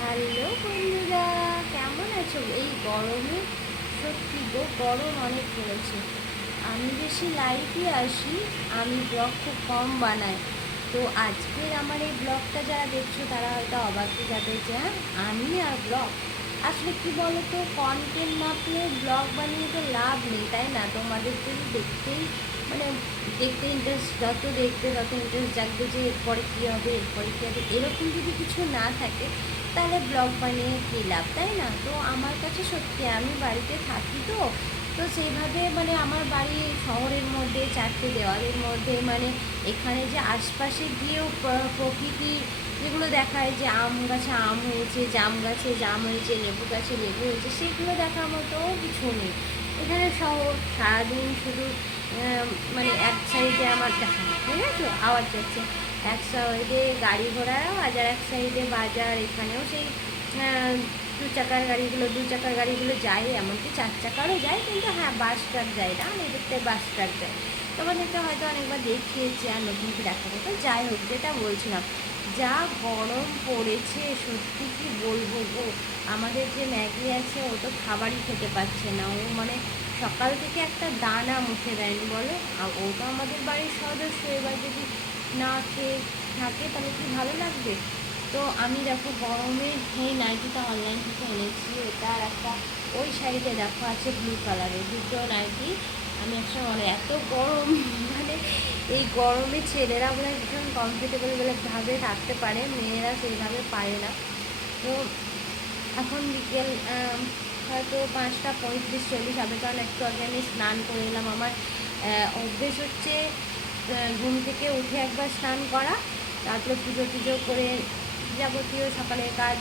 Hello বন্ধুরা, কেমন আছো? এই গরমে সত্যি গো, গরম অনেক পড়েছে। আমি বেশি লাইটই আসি, আমি ব্লগ খুব কম বানাই। তো আজকের আমার এই ব্লগটা যারা দেখছো তারা হয়তো অবাক হয়ে যাবে যে হ্যাঁ, আমি আর ব্লগ। আসলে কি বলো তো, কন্টেন্ট না পেয়ে ব্লগ বানিয়ে তো লাভ নেই, তাই না? তোমাদের যদি দেখতেই মানে দেখতে ইন্টারেস্ট, যত দেখবে তত ইন্টারেস্ট জাগবে যে এরপরে কী হবে, এরপরে কী হবে, এরকম যদি কিছু না থাকে তাহলে ব্লগ বানিয়ে কী লাভ, তাই না? তো আমার কাছে সত্যি, আমি বাড়িতে থাকি তো, তো সেইভাবে আমার বাড়ি শহরের মধ্যে, চারটে দেওয়ালের মধ্যে, এখানে যে আশপাশে গিয়েও প্রকৃতি যেগুলো দেখায়, যে আম গাছে আম হয়েছে, জাম গাছে জাম হয়েছে, লেবু গাছে লেবু হয়েছে, সেগুলো দেখার মতো কিছু নেই। এখানে শহর, সারাদিন শুধু এক সাইডে আমার দেখা, ঠিক আছে, আওয়াজ যাচ্ছে, এক সাইডে গাড়ি ঘোড়ার আওয়াজ আর এক সাইডে বাজার। এখানেও সেই দু চাকার গাড়িগুলো যায়, এমনকি চার চাকারও যায়, কিন্তু হ্যাঁ, বাস ট্রাক যায় না, এদিকটায় বাস ট্রাক যায়। তোমাদেরকে হয়তো অনেকবার দেখিয়েছি, আর নতুন করে দেখাবো। তো যাই হোক, যেটা বলছিলাম, যা গরম পড়েছে সত্যি কি বলবো গো। আমাদের যে ম্যাগি আছে, ও তো খাবারই খেতে পারছে না, ও সকাল থেকে একটা দানা মুখে দেয়নি বলো। আর ও তো আমাদের বাড়ির সদস্য, এবার যদি না খেয়ে থাকে তাহলে কি ভালো লাগবে? তো আমি দেখো গরমে এই নাইটিটা অনলাইন থেকে এনেছি, এটা আর একটা ওই সাইডে দেখো আছে ব্লু কালারের, দুটো নাইটি আমি একসঙ্গে এত গরম মানে এই গরমে ছেলেরা বলে ভীষণ কমফোর্টেবল বলে ভাবে থাকতে পারে, মেয়েরা সেইভাবে পারে না। তো এখন বিকেল হয়তো 5:35-40 হবে, কারণ একটু আগে আমি স্নান করে এলাম। আমার অভ্যেস হচ্ছে ঘুম থেকে উঠে একবার স্নান করা, তারপরে পুজো টুজো করে যাবতীয় সকালের কাজ,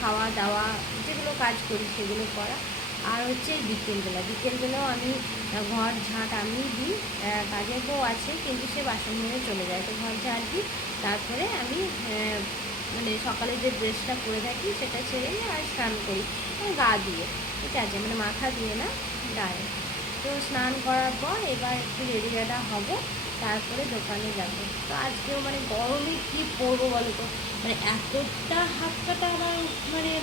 খাওয়া দাওয়া যেগুলো কাজ করি সেগুলো করা। আর হচ্ছে বিকেলবেলাও আমি ঘর ঝাঁট আমি দিই। কাজের বউ আছে, কিন্তু সে বাসন নিয়ে চলে যায়, তো ঘর ঝাঁট দিই। তারপরে আমি সকালে যে ড্রেসটা পরে থাকি সেটা ছেড়ে আর স্নান করি, গা দিয়ে, ঠিক আছে, মাথা দিয়ে না, গায়ে। তো স্নান করার পর এবার একটু রেডি রেডা হবো, তারপরে দোকানে যাব। তো আজকেও গরমে কী পরবো বলো তো, এতটা হাত কাটা আমার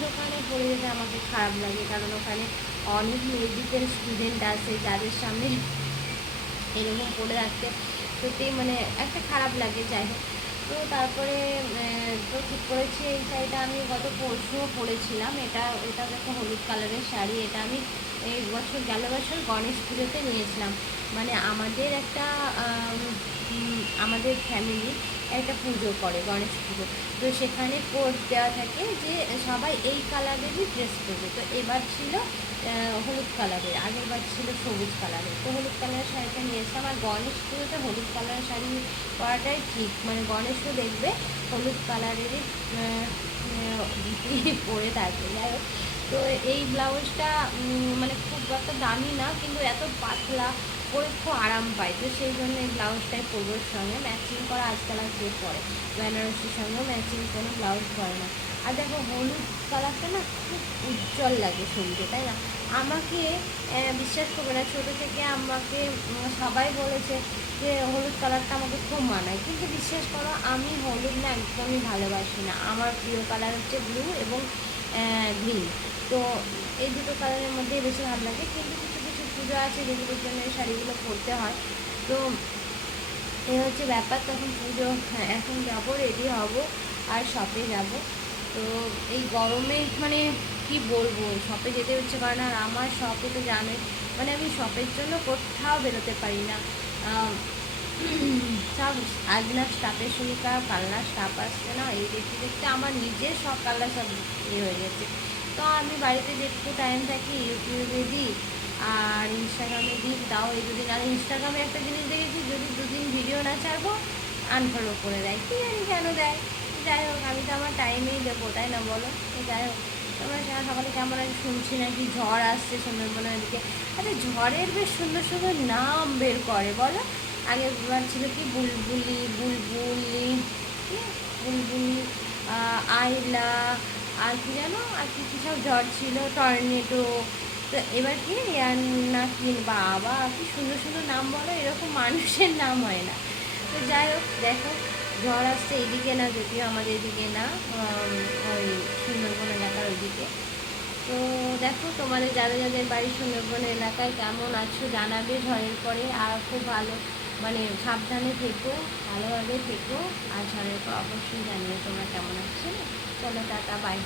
দোকানে পড়ে যেতে আমাকে খারাপ লাগে, কারণ ওখানে অনেক মেডিকেল স্টুডেন্ট আছে, যাদের সামনে এরকম পড়ে রাখতে সত্যি একটা খারাপ লাগে। যাই হোক, তো তারপরে তো ঠিক করেছি, এই শাড়িটা আমি গত পরশুও পরেছিলাম। এটা দেখো হলুদ কালারের শাড়ি, এটা আমি গেল বছর গণেশ পুজোতে নিয়েছিলাম। আমাদের একটা আমাদের ফ্যামিলি একটা পুজো করে, গণেশ পুজো। তো সেখানে কোড দেওয়া থাকে যে সবাই এই কালারেরই ড্রেস পরবে। তো এবার ছিল হলুদ কালারের, আগের বার ছিল সবুজ কালারের। তো হলুদ কালারের শাড়িটা নিয়ে এসেছিলাম। আর গণেশ পুজোতে হলুদ কালারের শাড়ি পরাটাই ঠিক, গণেশও দেখবে হলুদ কালারেরই পরে থাকে। যাই হোক, তো এই ব্লাউজটা খুব একটা দামি না, কিন্তু এত পাতলা, পরে খুব আরাম পায়। তো সেই জন্য এই ব্লাউজটাই পরবো, সঙ্গে ম্যাচিং করা আজকাল আর কে পরে, বেনারসির সঙ্গেও ম্যাচিং কোনো ব্লাউজ পরে না। আর দেখো হলুদ কালারটা না খুব উজ্জ্বল লাগে শরীরে, তাই না? আমাকে বিশ্বাস করবে না, ছোটো থেকে আমাকে সবাই বলেছে যে হলুদ কালারটা আমাকে খুব মানায়, কিন্তু বিশ্বাস করো আমি হলুদ না একদমই ভালোবাসি না। আমার প্রিয় কালার হচ্ছে ব্লু এবং গ্রিন। তো এই দুটো কালারের মধ্যে বেশি ভালো লাগে, কিন্তু কিছু কিছু পুজো আছে যেগুলোর জন্য এই শাড়িগুলো পরতে হয়। তো এই হচ্ছে ব্যাপার। তখন পুজো, হ্যাঁ, এখন যাব, রেডি হব আর শপে যাব। তো এই গরমে কি বলবো, শপে যেতে হচ্ছে, কারণ আর আমার শপে তো জানোই, আমি শপের জন্য কোথাও বেরোতে পারি না। সব আজ না স্টাফের শরীর খারাপ, কাল না স্টাফ আসছে না, এই দেখতে দেখতে আমার নিজের সব কালরা সব হয়ে গেছে। তো আমি বাড়িতে যেটুকু টাইম থাকি ইউটিউবে দিই আর ইনস্টাগ্রামে দিই, তাও এই দুদিন। আর ইনস্টাগ্রামে একটা জিনিস দেখেছি, যদি দুদিন ভিডিও না ছাড়বো আনফলো করে দেয়, কি জানি কেন দেয়। যাই হোক, আমি তো আমার টাইমেই দেবো, তাই না বলো? তো যাই হোক, তোমরা সকালে কেমন আগে শুনছি নাকি ঝড় আসছে সুন্দরবনের দিকে। আচ্ছা, ঝড়ের বেশ সুন্দর সুন্দর নাম বের করে বলো। আগেরবার ছিল কি বুলবুলি, বুলবুলি, কি বুলবুলি, আইলা, আর কি জানো, আর কি কী সব ঝড় ছিল, টর্নেডো। তো এবার কি ইয়ান্না, কি বাবা, কি সুন্দর সুন্দর নাম বলো, এরকম মানুষের নাম হয় না। তো যাই হোক, দেখো ঝড় আসছে, এদিকে না, যদিও আমাদের এদিকে না, ওই সুন্দরবনের দেখো তোমাদের যাদের যাদের বাড়ির সুন্দরবন এলাকায় কেমন আছো জানাবে ঝড়ের পরে। আর খুব ভালো মানে সাবধানে থেকো, ভালোভাবে থেকো। আর ঝড়ের পর অবশ্যই জানিয়ে তোমরা কেমন আছো। চলো টাটা, বাই।